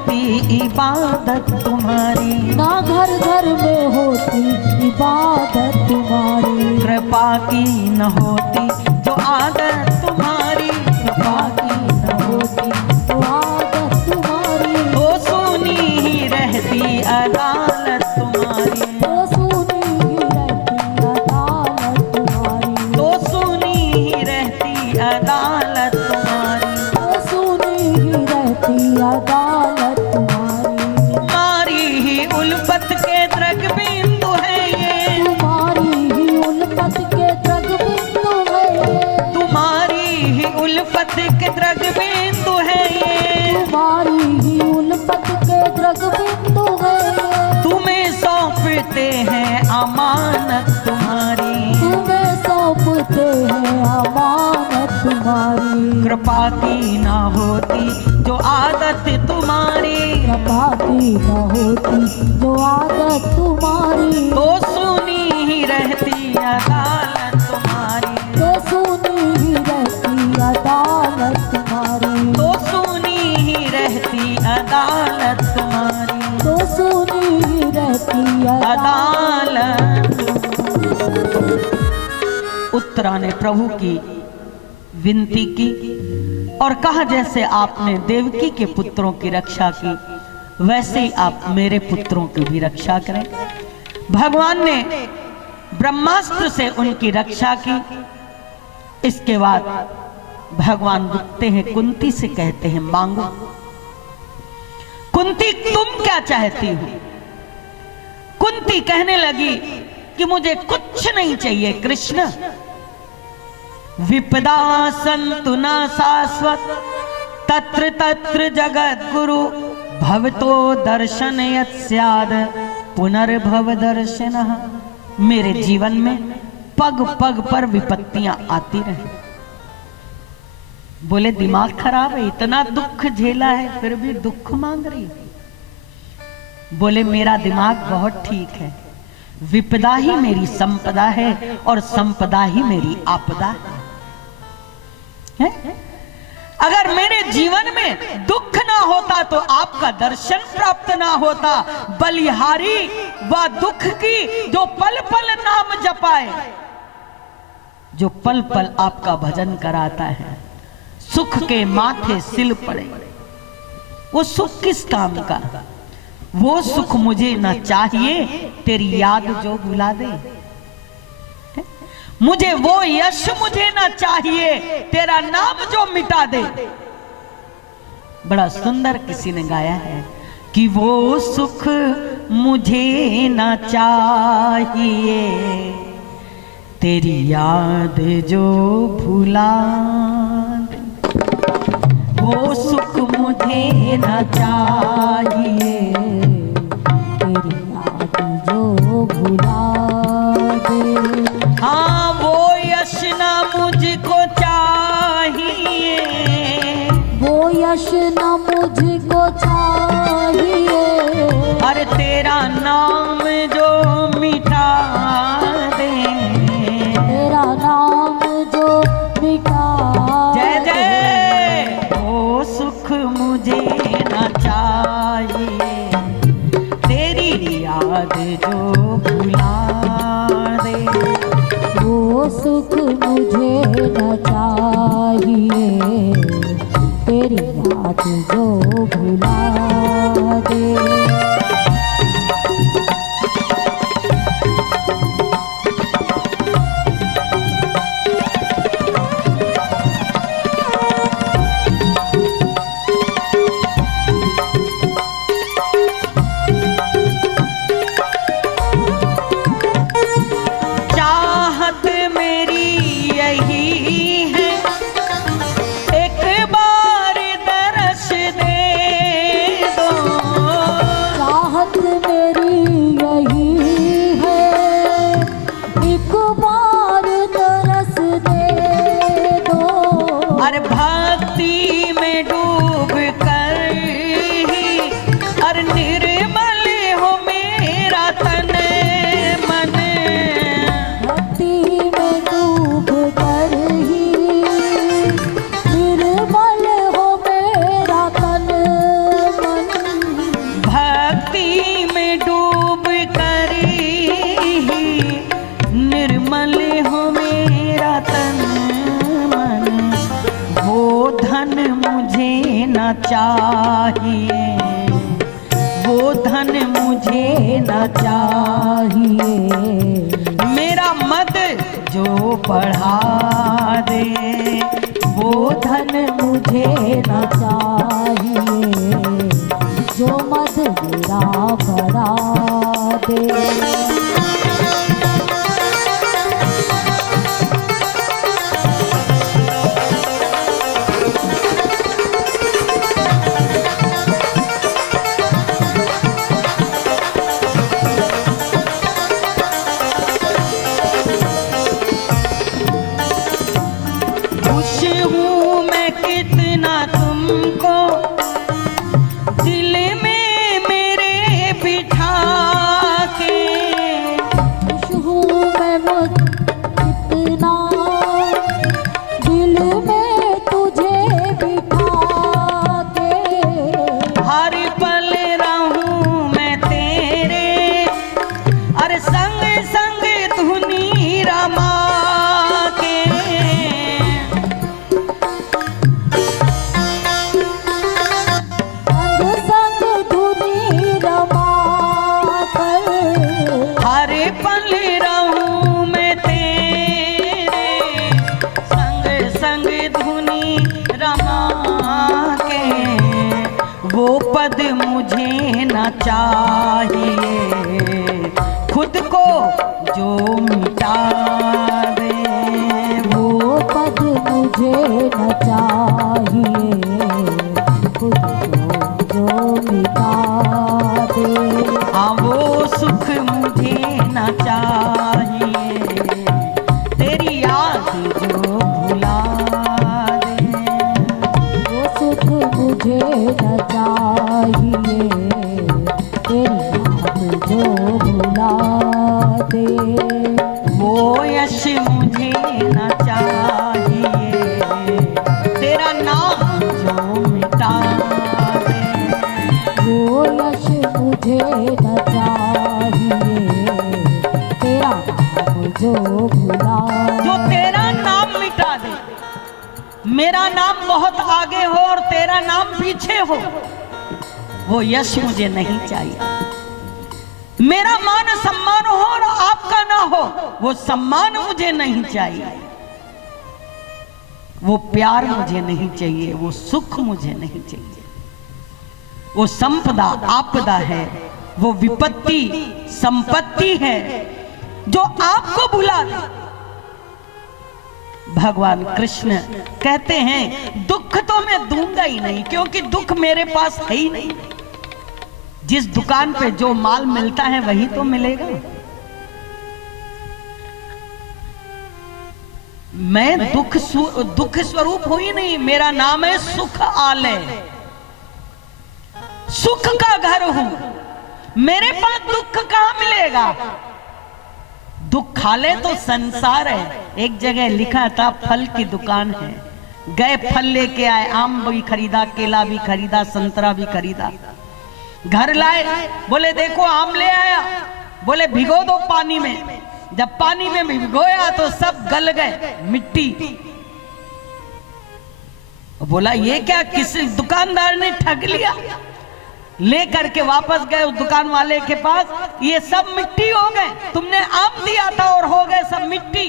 होती इबादत तुम्हारी, ना घर घर में होती इबादत तुम्हारी। कृपा की न होती जो आदत तुम्हारी, कृपा की न होती तो आदत तुम्हारी। तो सुनी ही रहती अदालत तुम्हारी, तो सुनी ही रहती अदालत तुम्हारी। तो सुनी ही रहती अदालत तुम्हारी, तो सुनी ही रहती अदालत तुम्हारी। तुम्हारी ही उल्फत के द्रग बिंदु है ये, तुम्हारी ही उल्फत के द्रग बिंदु है ये। तुम्हारी ही उल्फत के द्रग बिंदु है ये, तुम्हारी ही उल्फत के द्रग बिंदु है ये। तुम्हें सौंपते हैं अमानत तुम्हारी, तुम्हें सौंपते हैं अमानत तुम्हारी। कृपा की ना होती जो आदत तुम्हारी, कृपा की न होती जो आदत तुम्हारी। तो सुनी ही रहती अदालत तुम्हारी, तो सुनी ही रहती अदालत तुम्हारी। तो सुनी ही रहती अदालत तुम्हारी, तो सुनी ही रहती अदालत। उत्तरा ने प्रभु की विनती की और कहा, जैसे आपने देवकी के पुत्रों की रक्षा की, वैसे ही आप मेरे पुत्रों की भी रक्षा करें। भगवान ने ब्रह्मास्त्र से उनकी रक्षा की। इसके बाद भगवान रुकते हैं, कुंती से कहते हैं, मांगो। कुंती, तुम क्या चाहती हो? कुंती कहने लगी कि मुझे कुछ नहीं चाहिए कृष्ण। विपदा संतु न शाश्वत तत्र तत्र जगत गुरु, भवतो दर्शन यत् स्याद पुनर्भव दर्शनः। मेरे जीवन में पग पग पर विपत्तियां आती रहे। बोले दिमाग खराब है, इतना दुख झेला है फिर भी दुख मांग रही है। बोले मेरा दिमाग बहुत ठीक है, विपदा ही मेरी संपदा है और संपदा ही मेरी आपदा है। अगर मेरे जीवन में दुख ना होता तो आपका दर्शन प्राप्त ना होता। बलिहारी व दुख की जो पल पल नाम जपाए, जो पल पल आपका भजन कराता है, सुख के माथे सिल पड़े, वो सुख किस काम का? वो सुख मुझे न चाहिए, तेरी याद जो भुला दे। मुझे वो यश मुझे न चाहिए, तेरा नाम जो मिटा दे। बड़ा सुंदर किसी ने गाया है कि वो सुख मुझे न चाहिए, तेरी याद जो भुला दे। वो सुख मुझे न चाहिए, तेरी याद जो भुला दे। हाँ वो यश ना मुझको चाहिए, वो यश न मुझको चाहिए, अरे तेरा नाम जो मिटा दे। तेरा नाम जो मिटा जय दे। जय। वो सुख मुझे न चाहिए, चाहिए, वो धन मुझे न चाहिए। मेरा मद जो बढ़ा दे, वो धन मुझे न चाहिए, जो मद मेरा बढ़ा दे। पद मुझे न चाहिए, खुद को जो मिटा दे। वो पद मुझे न चाहिए, खुद को जो मिटा दे। हाँ वो सुख मुझे न चाहिए, तेरी याद जो भुला दे। वो सुख मुझे न चाहिए, तेरी याद जो भुला दे। वो यश मुझे न चाहिए, तेरा नाम जो मिटा दे। वो यश मुझे न चाहिए, तेरा नाम जो भुला जो तेरा नाम मिटा दे। मेरा नाम बहुत आगे हो और तेरा नाम पीछे हो, वो यश मुझे नहीं चाहिए। मेरा मान सम्मान हो और आपका ना हो, वो सम्मान मुझे नहीं चाहिए। वो प्यार मुझे नहीं चाहिए, वो सुख मुझे नहीं चाहिए। वो संपदा आपदा है, वो विपत्ति संपत्ति है जो आपको भुला दे। भगवान कृष्ण कहते हैं दुख तो मैं दूंगा ही नहीं, क्योंकि दुख मेरे पास है ही नहीं। जिस दुकान पे जो माल मिलता है वही तो मिलेगा। मैं दुख स्वरूप हूं ही नहीं, मेरा नाम है सुख आलय, सुख का घर हूं। मेरे पास दुख कहां मिलेगा? दुख खा ले तो संसार है। एक जगह लिखा था फल की दुकान है, गए फल लेके आए, आम भी खरीदा, केला भी खरीदा, संतरा भी खरीदा। घर लाए, बोले देखो आम ले आया, बोले भिगो दो पानी में। जब पानी में भिगोया तो सब गल गए, मिट्टी। बोला ये क्या, किसी दुकानदार ने ठग लिया। ले करके वापस गए उस दुकान वाले के पास, ये सब मिट्टी हो गए, तुमने आम दिया था और हो गए सब मिट्टी।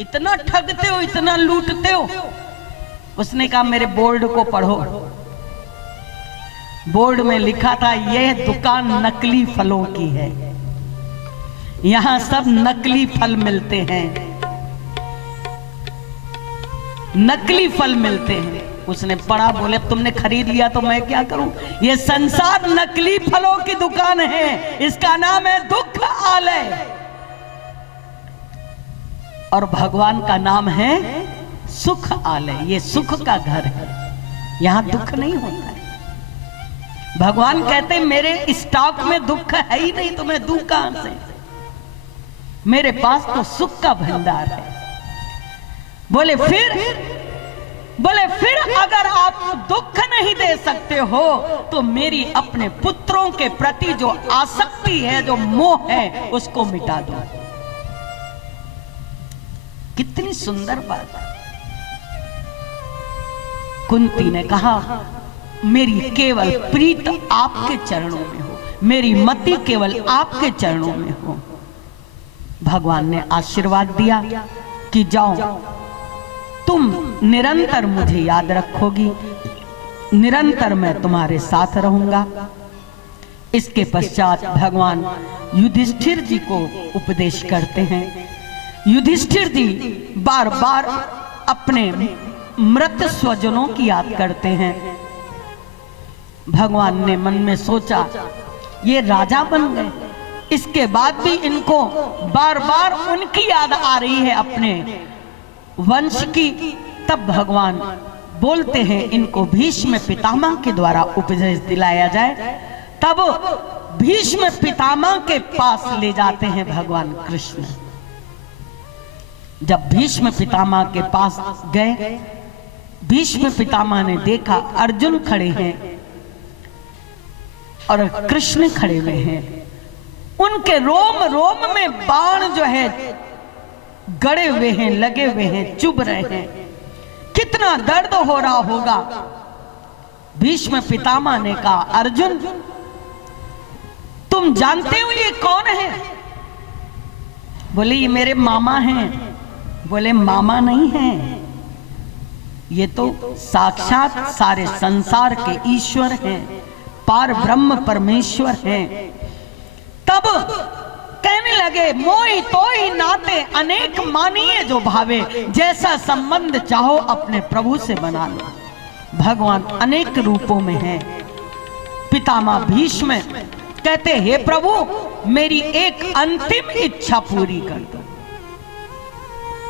इतना ठगते हो, इतना लूटते हो। उसने कहा मेरे बोर्ड को पढ़ो। बोर्ड में लिखा था यह दुकान नकली फलों की है, यहां सब नकली फल मिलते हैं, नकली फल मिलते हैं। उसने पढ़ा, बोले तुमने खरीद लिया तो मैं क्या करूं? ये संसार नकली फलों की दुकान है, इसका नाम है दुख आलय। और भगवान का नाम है सुख आलय, ये सुख का घर है, यहां दुख नहीं होता है। भगवान कहते मेरे स्टॉक में दुख है ही नहीं, तो मैं दूं कहां से? मेरे पास तो सुख का भंडार है। बोले फिर अगर आप दुख नहीं दे सकते हो तो मेरी अपने पुत्रों के प्रति जो आसक्ति है, जो मोह है, उसको मिटा दो। कितनी सुंदर बात है। कुंती ने कहा मेरी केवल प्रीत आपके चरणों में हो, मेरी मति केवल आपके चरणों में हो। भगवान ने आशीर्वाद दिया कि जाओ, तुम निरंतर मुझे याद रखोगी, निरंतर मैं तुम्हारे साथ रहूंगा। इसके पश्चात भगवान युधिष्ठिर जी को उपदेश करते हैं। युधिष्ठिर जी बार बार अपने मृत स्वजनों की याद करते हैं। भगवान ने मन में सोचा, ये राजा बन गए, इसके बाद भी इनको बार बार उनकी याद आ रही है अपने वंश की। तब भगवान बोलते हैं, इनको भीष्म पितामह के द्वारा उपदेश दिलाया जाए। तब भीष्म पितामह के पास ले जाते हैं भगवान कृष्ण। जब भीष्म पितामह के पास गए, भीष्म पितामह ने देखा अर्जुन खड़े हैं और कृष्ण खड़े हुए हैं। उनके रोम रोम में बाण जो है गड़े हुए हैं, लगे हुए हैं, चुभ रहे हैं। कितना दर्द हो रहा होगा। भीष्म पितामह ने कहा, अर्जुन तुम जानते हो ये कौन है? बोले ये मेरे मामा हैं। बोले मामा नहीं हैं, ये तो साक्षात सारे संसार के ईश्वर हैं, पार ब्रह्म परमेश्वर हैं। तब कहने लगे, मोहि तोहि नाते अनेक मानिए जो भावे, जैसा संबंध चाहो अपने प्रभु से बना लो। भगवान अनेक रूपों में हैं। पितामह भीष्म कहते, हे प्रभु मेरी एक अंतिम इच्छा पूरी कर दो।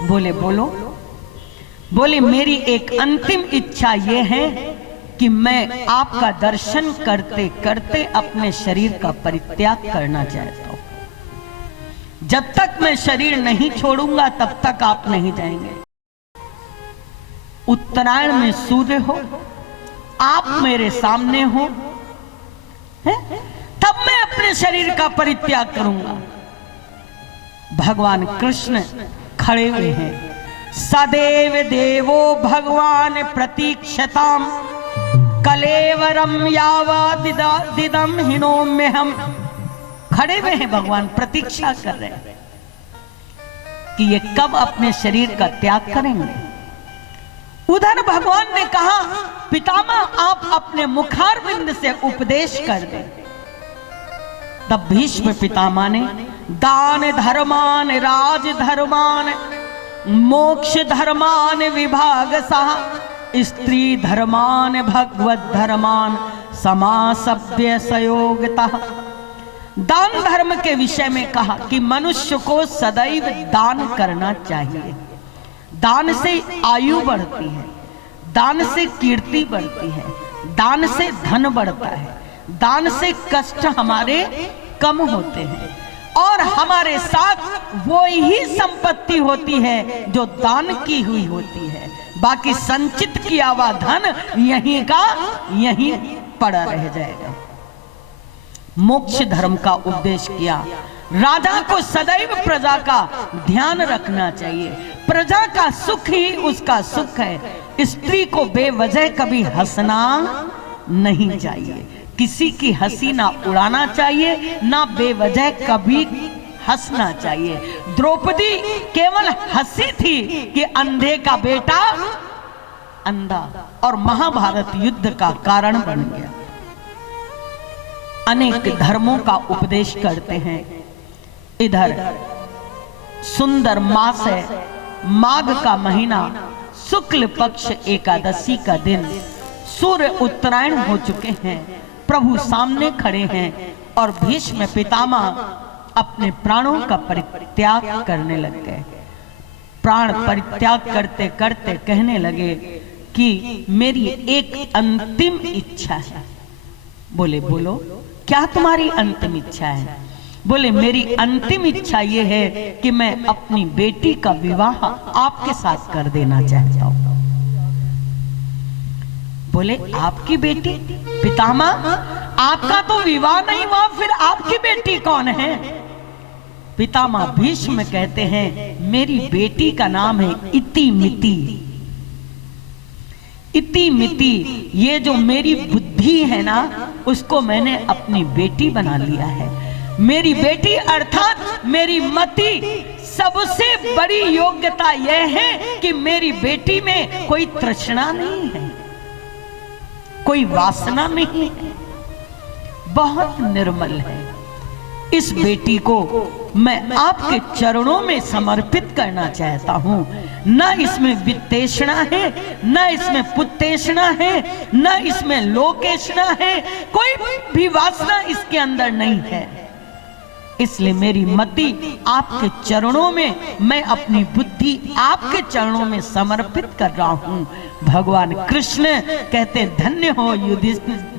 बोले बोलो। बोले मेरी एक अंतिम इच्छा ये है कि मैं आपका दर्शन करते करते अपने शरीर का परित्याग करना चाहता हूं। जब तक मैं शरीर नहीं छोड़ूंगा तब तक आप नहीं जाएंगे। उत्तरायण में सूर्य हो, आप मेरे सामने हो, है? तब मैं अपने शरीर का परित्याग करूंगा। भगवान कृष्ण खड़े हुए हैं। सदैव देवो भगवान प्रतीक्षताम कलेवरम यावदिदम हिनोम्य हम। खड़े हुए हैं भगवान, प्रतीक्षा कर रहे हैं कि ये कब अपने शरीर का त्याग करेंगे। उधर भगवान ने कहा, पितामह आप अपने मुखारविंद से उपदेश कर दें। तब भीष्म पितामह ने दान धर्मान राज धर्मान मोक्ष धर्मान विभाग सह स्त्री धर्मान भगवत धर्मान समासभ्य सयोगतः। दान धर्म के विषय में कहा कि मनुष्य को सदैव दान करना चाहिए। दान से आयु बढ़ती है, दान से कीर्ति बढ़ती है, दान से धन बढ़ता है, दान से कष्ट हमारे कम होते हैं और हमारे साथ वो ही संपत्ति होती है जो दान की हुई होती है। बाकी संचित किया हुआ धन यहीं का यहीं पड़ा रह जाएगा। मोक्ष धर्म का उपदेश किया। राजा को सदैव प्रजा का ध्यान रखना चाहिए। प्रजा का सुख ही उसका सुख है। स्त्री को बेवजह कभी हंसना नहीं चाहिए, किसी की हंसी ना उड़ाना चाहिए, ना बेवजह कभी हंसना चाहिए। द्रौपदी केवल हंसी थी कि अंधे का बेटा अंधा, और महाभारत युद्ध का कारण बन गया। अनेक धर्मों का उपदेश करते हैं। इधर सुंदर मास है, माघ का महीना, शुक्ल पक्ष एकादशी का दिन, सूर्य उत्तरायण हो चुके हैं। प्रभु सामने खड़े हैं और भीष्म पितामह अपने प्राणों का परित्याग करने लग गए। प्राण परित्याग करते करते कहने लगे कि मेरी एक अंतिम इच्छा है। बोले बोलो, क्या तुम्हारी अंतिम इच्छा है? बोले मेरी अंतिम इच्छा यह है कि मैं अपनी बेटी का विवाह आपके साथ कर देना चाहता हूं। बोले आपकी बेटी? पितामह आपका तो विवाह नहीं हुआ, फिर आपकी बेटी कौन है? पितामह भीष्म कहते हैं मेरी बेटी का नाम है इतिमिति। इतिमिति, ये जो मेरी बुद्धि बुद्धि है ना, उसको मैंने अपनी बेटी बना लिया है। मेरी बेटी अर्थात मेरी मति, सबसे बड़ी योग्यता यह है कि मेरी बेटी में कोई तृष्णा नहीं है, कोई वासना नहीं है, बहुत निर्मल है। इस बेटी को मैं आपके चरणों में समर्पित करना चाहता हूं। न इसमें वित्तेषणा है, न इसमें पुत्तेषणा है, न इसमें लोकेषणा है, कोई भी वासना इसके अंदर नहीं है। इसलिए मेरी मति आपके चरणों में, मैं अपनी बुद्धि आपके चरणों में समर्पित कर रहा हूं। भगवान कृष्ण कहते धन्य हो युधिष्ठिर